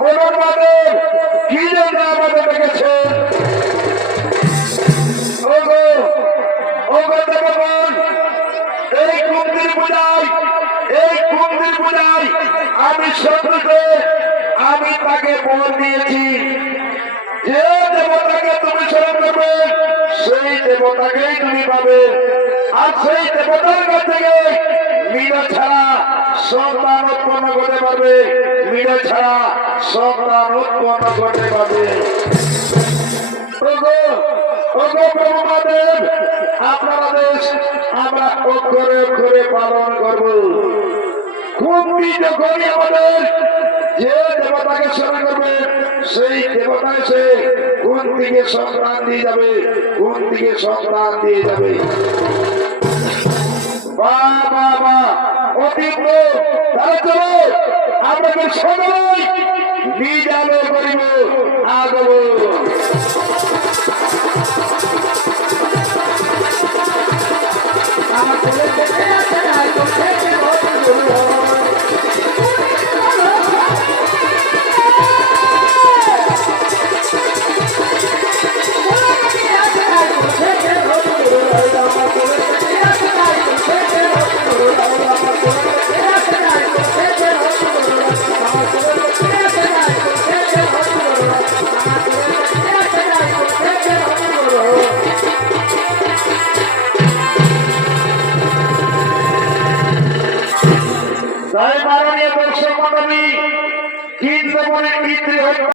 বলুন মাদের কি জন্য আমাদের দেবগণ, এই কুন্দির পূজায়, এই কুন্দির পূজায় আমি শত্রুতে আমি তাকে বল দিয়েছি। যে দেবতাকে তুমি স্মরণ করবে সেই দেবতাকেই তুমি পাবে আর সেই দেবতার কাছ থেকে মিলে ছাড়া সন্তান উৎপন্ন করতে পারবে। মিলে ছাড়া সন্তান উৎপন্ন করতে পারবে। আপনার আদেশ আমরা অক্ষরে অক্ষরে পালন করব। খুব যখনই আমাদের যে দেবতাকে স্মরণ করবে, সেই দেবতা এসে কোন দিকে সন্তান দিয়ে যাবে, কোন দিকে সন্তান দিয়ে যাবে? আমরা সবাই নিজ আলো করিব আগব তাই ঈদ মন্ডলী পিতৃ